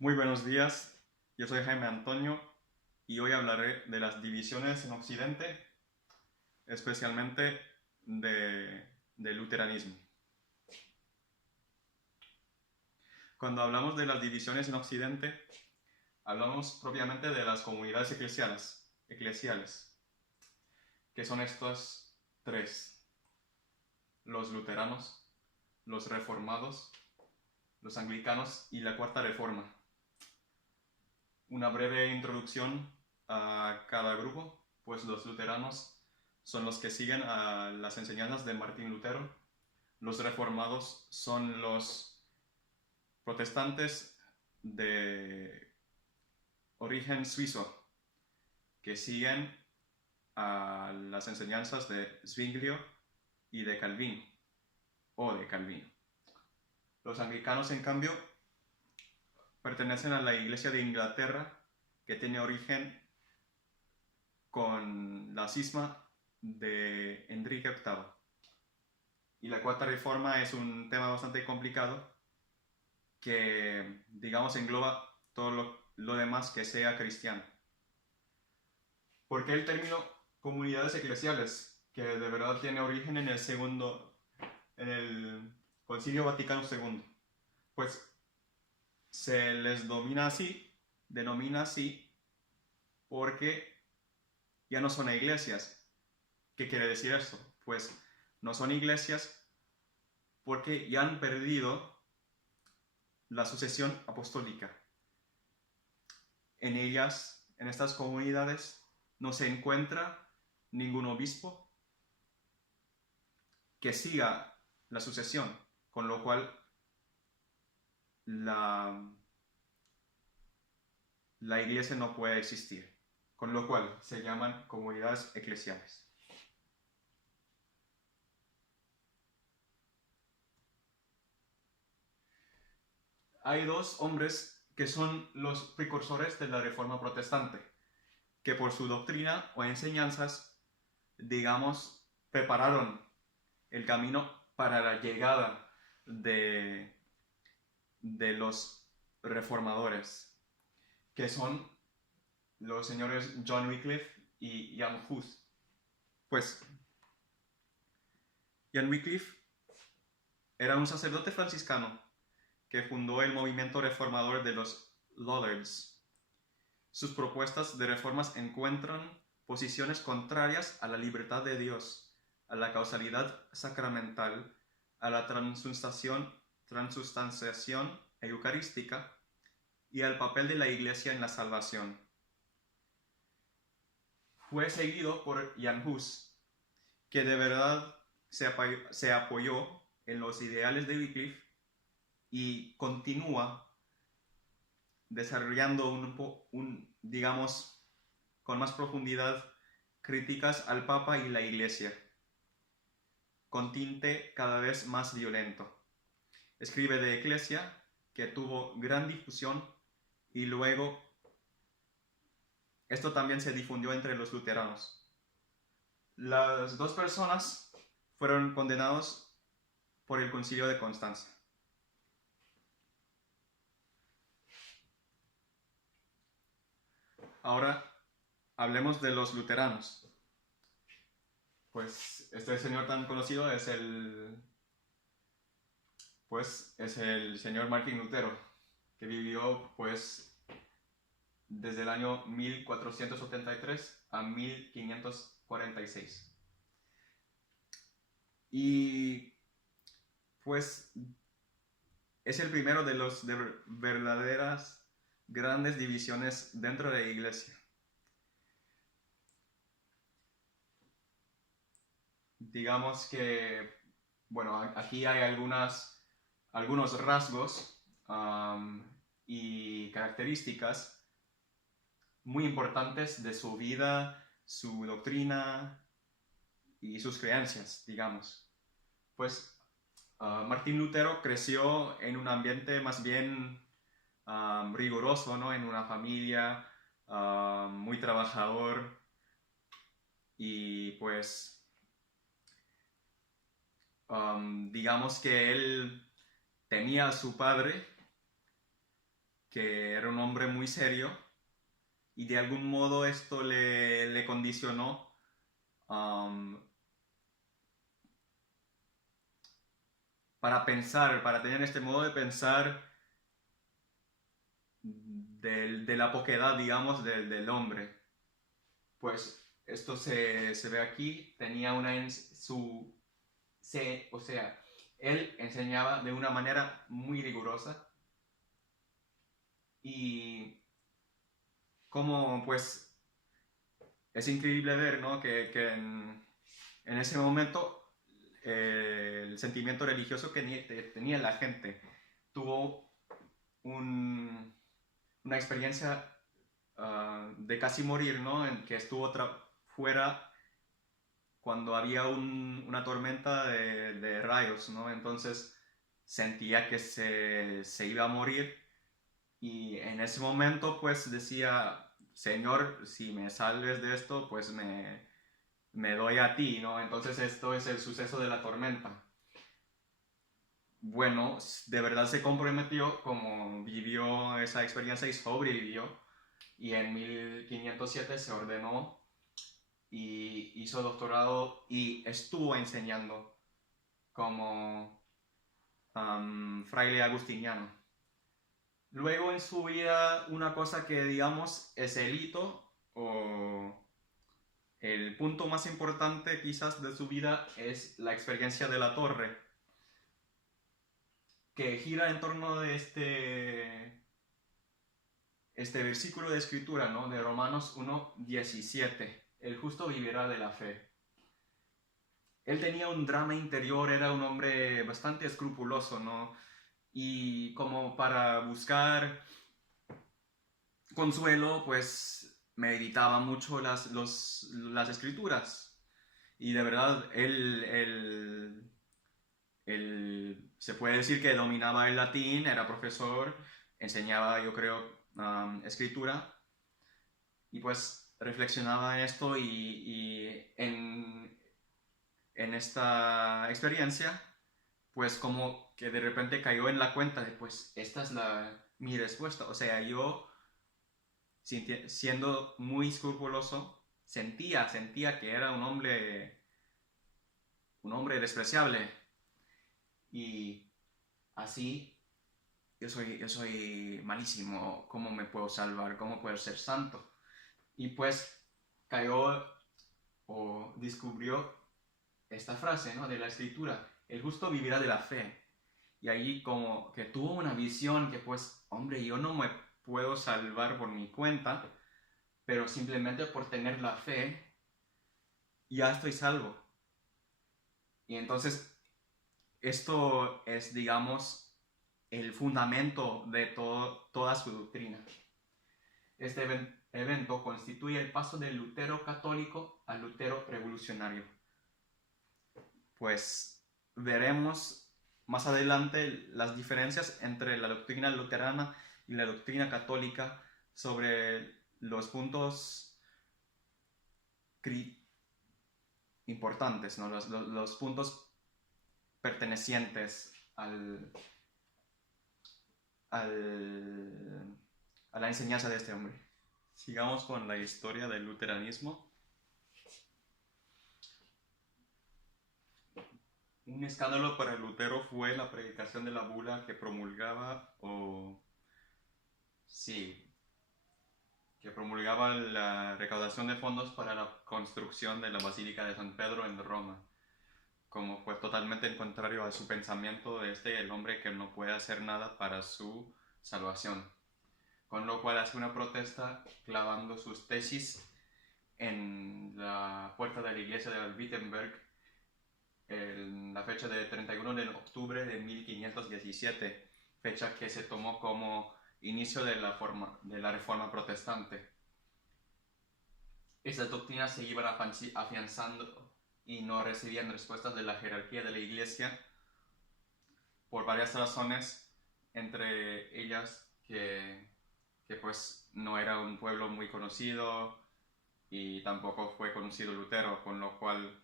Muy buenos días, yo soy Jaime Antonio y hoy hablaré de las divisiones en Occidente, especialmente del luteranismo. Cuando hablamos de las divisiones en Occidente, hablamos propiamente de las comunidades eclesiales, que son estos tres: los luteranos, los reformados, los anglicanos y la Cuarta Reforma. Una breve introducción a cada grupo, pues los luteranos son los que siguen a las enseñanzas de Martín Lutero. Los reformados son los protestantes de origen suizo que siguen a las enseñanzas de Zwinglio y de Calvin o de Calvino. Los anglicanos, en cambio, pertenecen a la Iglesia de Inglaterra, que tiene origen con la cisma de Enrique VIII. Y la Cuarta Reforma es un tema bastante complicado que, digamos, engloba todo lo demás que sea cristiano. ¿Por qué el término comunidades eclesiales? Que de verdad tiene origen en el Concilio Vaticano II. Pues se les denomina así, porque ya no son iglesias. ¿Qué quiere decir esto? Pues no son iglesias porque ya han perdido la sucesión apostólica. En ellas, en estas comunidades, no se encuentra ningún obispo que siga la sucesión, con lo cual la iglesia no puede existir, con lo cual se llaman comunidades eclesiales. Hay dos hombres que son los precursores de la Reforma Protestante, que por su doctrina o enseñanzas, digamos, prepararon el camino para la llegada de los reformadores, que son los señores John Wycliffe y Jan Hus. Pues Jan Wycliffe era un sacerdote franciscano que fundó el movimiento reformador de los Lollards. Sus propuestas de reformas encuentran posiciones contrarias a la libertad de Dios, a la causalidad sacramental, a la transustanciación eucarística y al papel de la Iglesia en la salvación. Fue seguido por Jan Hus, que de verdad se apoyó en los ideales de Wycliffe y continúa desarrollando digamos, con más profundidad, críticas al Papa y la Iglesia, con tinte cada vez más violento. Escribe de Iglesia, que tuvo gran difusión, y luego esto también se difundió entre los luteranos. Las dos personas fueron condenados por el Concilio de Constanza. Ahora hablemos de los luteranos. Pues este señor tan conocido es el señor Martín Lutero, que vivió pues desde el año 1473 a 1546. Y pues es el primero de los verdaderas grandes divisiones dentro de la iglesia. Digamos que, bueno, aquí hay algunos rasgos y características muy importantes de su vida, su doctrina y sus creencias, digamos. Pues Martín Lutero creció en un ambiente más bien riguroso, ¿no? En una familia muy trabajador, y pues digamos que él tenía a su padre que era un hombre muy serio y de algún modo esto le condicionó um, para pensar, para tener este modo de pensar de la poquedad, digamos, del hombre. Pues esto se ve aquí, tenía o sea, él enseñaba de una manera muy rigurosa y como pues es increíble ver, ¿no? Que en ese momento el sentimiento religioso que tenía la gente tuvo una experiencia de casi morir, ¿no? En que estuvo fuera cuando había una tormenta de rayos, ¿no? Entonces sentía que se iba a morir y en ese momento pues decía, Señor, si me salves de esto, pues me doy a ti, ¿no? Entonces esto es el suceso de la tormenta. Bueno, de verdad se comprometió como vivió esa experiencia y sobrevivió. Y en 1507 se ordenó y hizo doctorado y estuvo enseñando como fraile agustiniano. Luego en su vida una cosa que digamos es el hito o el punto más importante quizás de su vida es la experiencia de la torre, que gira en torno de este versículo de escritura, ¿no? De Romanos 1:17. El justo vivirá de la fe. Él tenía un drama interior, era un hombre bastante escrupuloso, ¿no? Y como para buscar consuelo, pues meditaba mucho las escrituras. Y de verdad, él se puede decir que dominaba el latín, era profesor, enseñaba, yo creo, escritura. Y pues reflexionaba en esto y en esta experiencia, pues como que de repente cayó en la cuenta de, pues esta es mi respuesta. O sea, yo siendo muy escrupuloso, sentía que era un hombre despreciable. Y así, yo soy malísimo, ¿cómo me puedo salvar? ¿Cómo puedo ser santo? Y pues cayó o descubrió esta frase, ¿no? De la escritura, el justo vivirá de la fe. Y ahí como que tuvo una visión que pues, hombre, yo no me puedo salvar por mi cuenta, pero simplemente por tener la fe, ya estoy salvo. Y entonces esto es, digamos, el fundamento de toda su doctrina. Este evento constituye el paso del Lutero católico al Lutero revolucionario. Pues veremos más adelante las diferencias entre la doctrina luterana y la doctrina católica sobre los puntos importantes, ¿no? Los puntos pertenecientes a la enseñanza de este hombre. Sigamos con la historia del luteranismo. Un escándalo para Lutero fue la predicación de la bula que promulgaba, que promulgaba la recaudación de fondos para la construcción de la Basílica de San Pedro en Roma, como pues totalmente en contrario a su pensamiento de el hombre que no puede hacer nada para su salvación. Con lo cual hace una protesta clavando sus tesis en la puerta de la iglesia de Wittenberg en la fecha de 31 de octubre de 1517, fecha que se tomó como inicio de la Reforma Protestante. Estas doctrinas se iban afianzando y no recibían respuestas de la jerarquía de la iglesia por varias razones, entre ellas que pues no era un pueblo muy conocido y tampoco fue conocido Lutero, con lo cual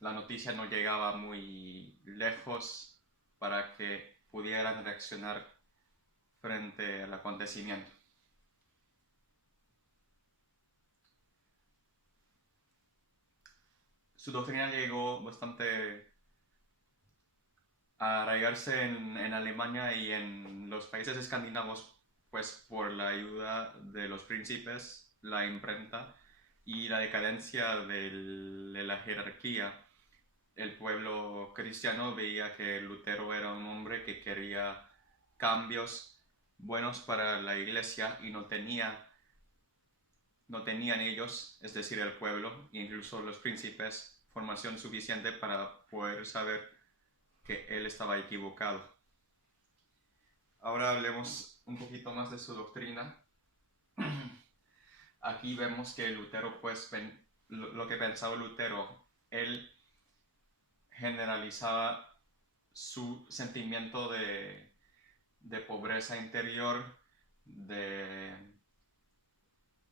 la noticia no llegaba muy lejos para que pudieran reaccionar frente al acontecimiento. Su doctrina llegó bastante a arraigarse en Alemania y en los países escandinavos, pues por la ayuda de los príncipes, la imprenta y la decadencia de la jerarquía. El pueblo cristiano veía que Lutero era un hombre que quería cambios buenos para la iglesia y no tenían ellos, es decir, el pueblo, incluso los príncipes, formación suficiente para poder saber que él estaba equivocado. Ahora hablemos un poquito más de su doctrina. Aquí vemos que Lutero, pues, lo que pensaba Lutero, él generalizaba su sentimiento de pobreza interior,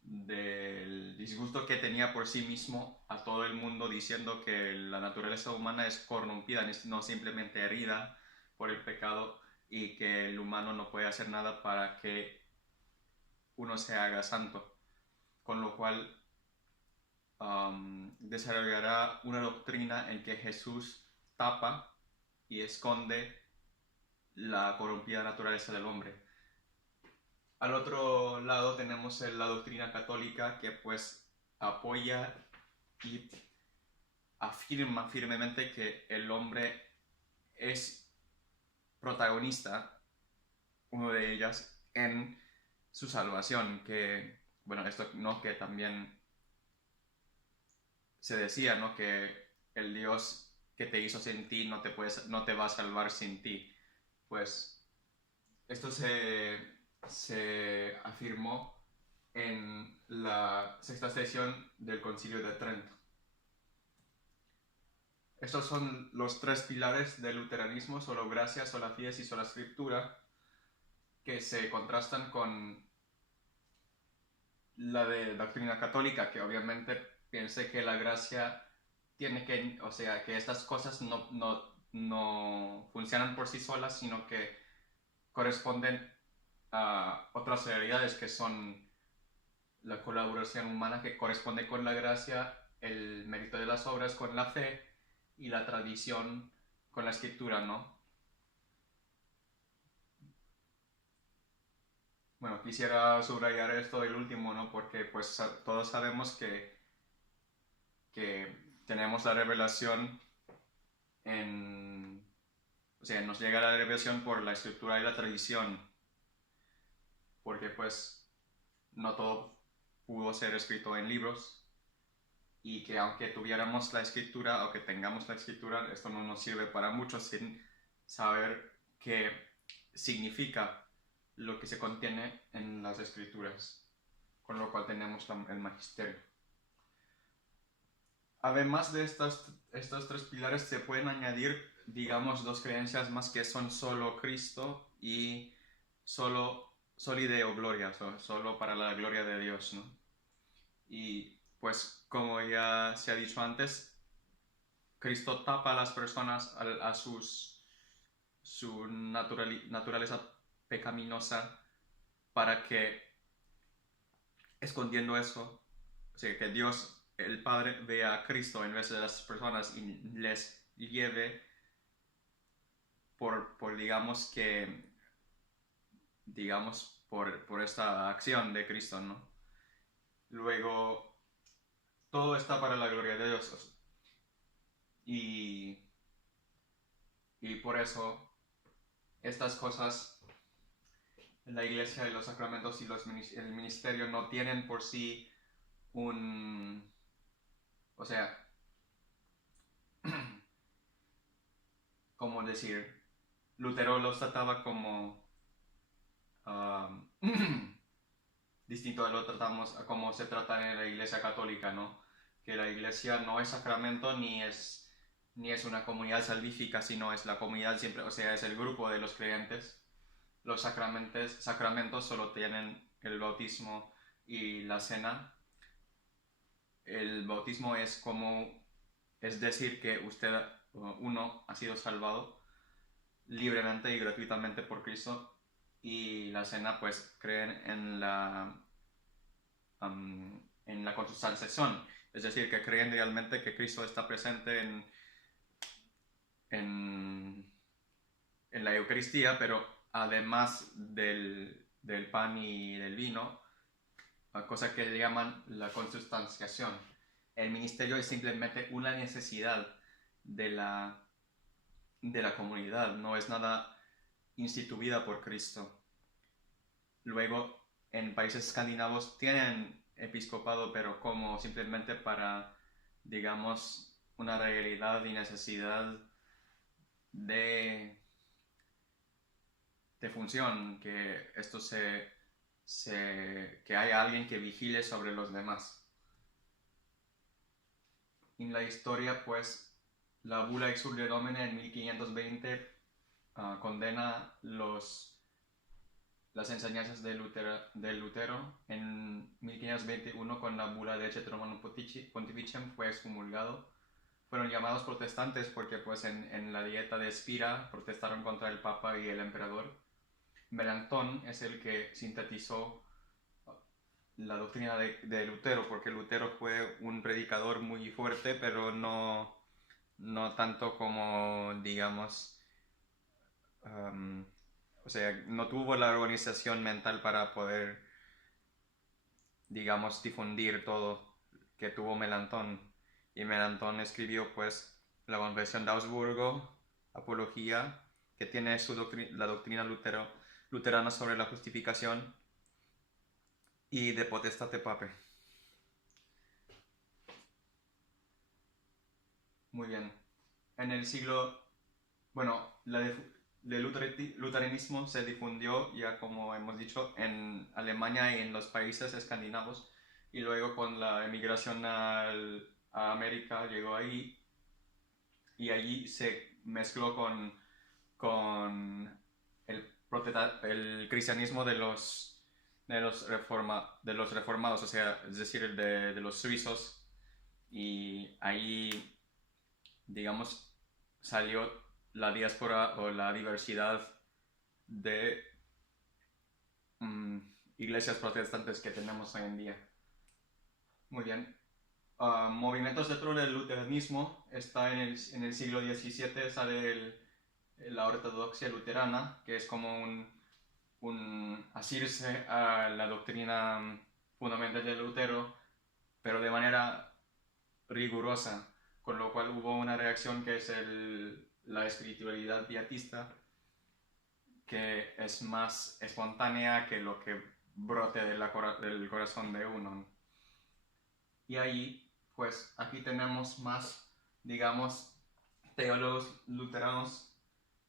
del disgusto que tenía por sí mismo a todo el mundo, diciendo que la naturaleza humana es corrompida, no simplemente herida por el pecado, y que el humano no puede hacer nada para que uno se haga santo, con lo cual desarrollará una doctrina en que Jesús tapa y esconde la corrompida naturaleza del hombre. Al otro lado tenemos la doctrina católica, que pues apoya y afirma firmemente que el hombre es protagonista, uno de ellas, en su salvación, que, bueno, esto no, que también se decía, ¿no? Que el Dios que te hizo sin ti no te va a salvar sin ti. Pues esto se afirmó en la sexta sesión del Concilio de Trento. Estos son los tres pilares del luteranismo: solo gracia, sola fides y sola scriptura, que se contrastan con la de doctrina católica, que obviamente piensa que la gracia o sea, que estas cosas no funcionan por sí solas, sino que corresponden a otras realidades que son la colaboración humana, que corresponde con la gracia, el mérito de las obras con la fe y la tradición con la escritura, ¿no? Bueno, quisiera subrayar esto del último, ¿no? Porque pues todos sabemos que tenemos la revelación o sea, nos llega la revelación por la escritura y la tradición, porque pues no todo pudo ser escrito en libros, y que aunque tuviéramos la escritura o que tengamos la escritura, esto no nos sirve para mucho sin saber qué significa lo que se contiene en las escrituras, con lo cual tenemos el magisterio. Además de estos tres pilares, se pueden añadir, digamos, dos creencias más, que son solo Cristo y soli Deo gloria, solo para la gloria de Dios, ¿no? Y pues, como ya se ha dicho antes, Cristo tapa a las personas a su naturaleza pecaminosa, para que, escondiendo eso, o sea, que Dios, el Padre, vea a Cristo en vez de las personas y les lleve por esta acción de Cristo, ¿no? Luego, todo está para la gloria de Dios. Y por eso, estas cosas, la iglesia y los sacramentos y el ministerio no tienen por sí o sea, ¿cómo decir? Lutero los trataba como distinto a lo tratamos a como se trata en la iglesia católica, ¿no? Que la iglesia no es sacramento ni es una comunidad salvífica, sino es la comunidad siempre, o sea, es el grupo de los creyentes. Los sacramentos solo tienen el bautismo y la cena. El bautismo es decir que uno ha sido salvado libremente y gratuitamente por Cristo, y la cena pues creen en la consubstanciación, es decir, que creen realmente que Cristo está presente en, en la Eucaristía, pero además del pan y del vino, cosa que le llaman la consubstanciación. El ministerio es simplemente una necesidad de la comunidad, no es nada instituida por Cristo. Luego, en países escandinavos tienen episcopado, pero como simplemente para, digamos, una realidad y necesidad de, de función, que esto que haya alguien que vigile sobre los demás. En la historia, pues, la Bula Exsurge Domine en 1520 condena las enseñanzas de Lutero. En 1521, con la Bula de Ecce Romanum Pontificem, fue excomulgado. Fueron llamados protestantes porque pues en la dieta de Spira protestaron contra el Papa y el Emperador. Melanchthon es el que sintetizó la doctrina de Lutero, porque Lutero fue un predicador muy fuerte, pero no tanto como, digamos, o sea, no tuvo la organización mental para poder, digamos, difundir todo que tuvo Melanchthon. Y Melanchthon escribió, pues, la Confesión de Augsburgo, Apología, que tiene la doctrina luterana sobre la justificación, y De Potestate Pape. Muy bien. En el siglo, bueno, el luteranismo se difundió ya, como hemos dicho, en Alemania y en los países escandinavos, y luego con la emigración a América llegó ahí, y allí se mezcló con el cristianismo de los reformados, o sea, es decir, de los suizos, y ahí, digamos, salió la diáspora o la diversidad de iglesias protestantes que tenemos hoy en día. Muy bien. Movimientos dentro del luteranismo está en el siglo XVII, sale la ortodoxia luterana, que es como un asirse a la doctrina fundamental de Lutero, pero de manera rigurosa, con lo cual hubo una reacción que es la espiritualidad pietista, que es más espontánea que lo que brote del corazón de uno. Y ahí, pues, aquí tenemos más, digamos, teólogos luteranos,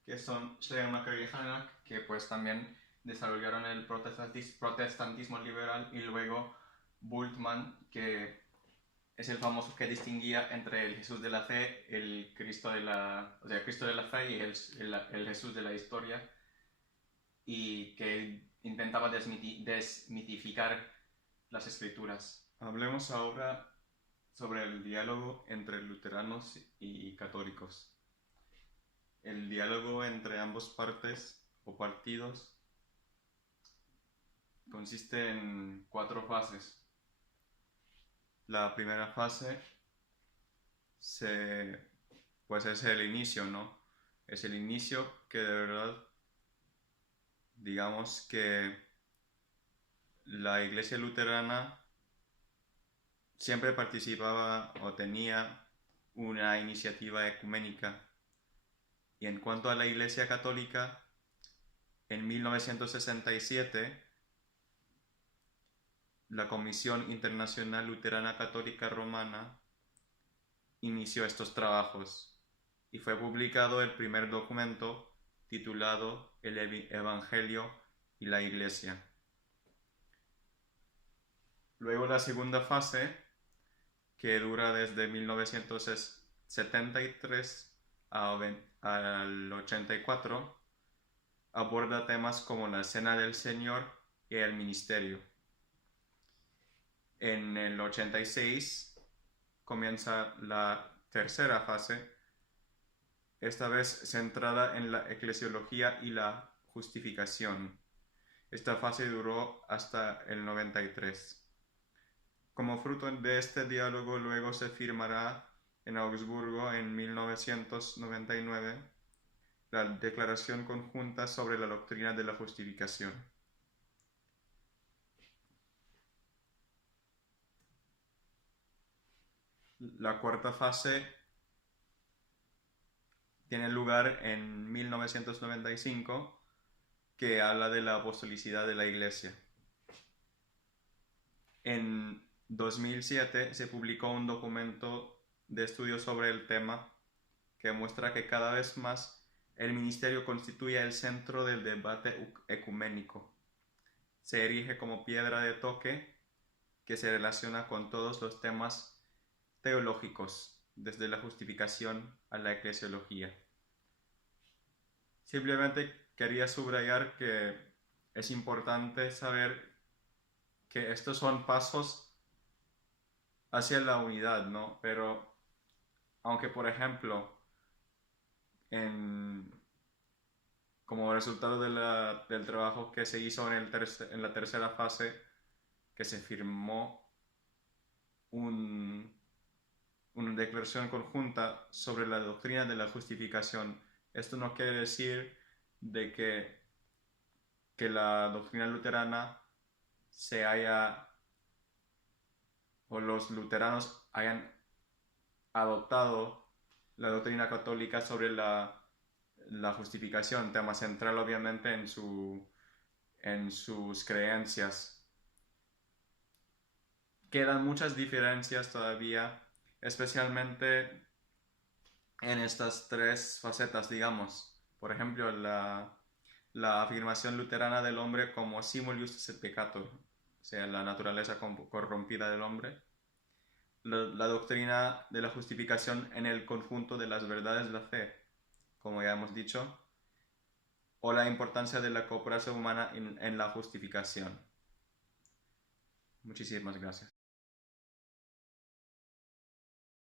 que son Schleiermacher y Harnack, que pues también desarrollaron el protestantismo liberal, y luego Bultmann, que es el famoso que distinguía entre el Jesús de la fe, el Cristo de la, o sea, Cristo de la fe y el Jesús de la historia, y que intentaba desmitificar las escrituras. Hablemos ahora sobre el diálogo entre luteranos y católicos. El diálogo entre ambas partes o partidos consiste en 4 fases. La primera fase pues es el inicio, ¿no? Es el inicio que de verdad, digamos que la iglesia luterana siempre participaba o tenía una iniciativa ecuménica. Y en cuanto a la iglesia católica, en 1967, la Comisión Internacional Luterana Católica Romana inició estos trabajos, y fue publicado el primer documento titulado El Evangelio y la Iglesia. Luego la segunda fase, que dura desde 1973 al 84, aborda temas como la Cena del Señor y el ministerio. En el 86 comienza la tercera fase, esta vez centrada en la eclesiología y la justificación. Esta fase duró hasta el 93. Como fruto de este diálogo luego se firmará en Augsburgo en 1999 la Declaración Conjunta sobre la Doctrina de la Justificación. La cuarta fase tiene lugar en 1995, que habla de la apostolicidad de la Iglesia. En 2007 se publicó un documento de estudio sobre el tema que muestra que cada vez más el ministerio constituye el centro del debate ecuménico. Se erige como piedra de toque que se relaciona con todos los temas teológicos, desde la justificación a la eclesiología. Simplemente quería subrayar que es importante saber que estos son pasos hacia la unidad, ¿no? Pero aunque, por ejemplo, como resultado del trabajo que se hizo en la tercera fase, que se firmó una declaración conjunta sobre la doctrina de la justificación. Esto no quiere decir de que la doctrina luterana se haya, o los luteranos hayan adoptado la doctrina católica sobre la justificación, tema central obviamente en sus creencias. Quedan muchas diferencias todavía, especialmente en estas tres facetas, digamos. Por ejemplo, la afirmación luterana del hombre como simul justus et peccator, o sea, la naturaleza corrompida del hombre. La doctrina de la justificación en el conjunto de las verdades de la fe, como ya hemos dicho, o la importancia de la cooperación humana en la justificación. Muchísimas gracias.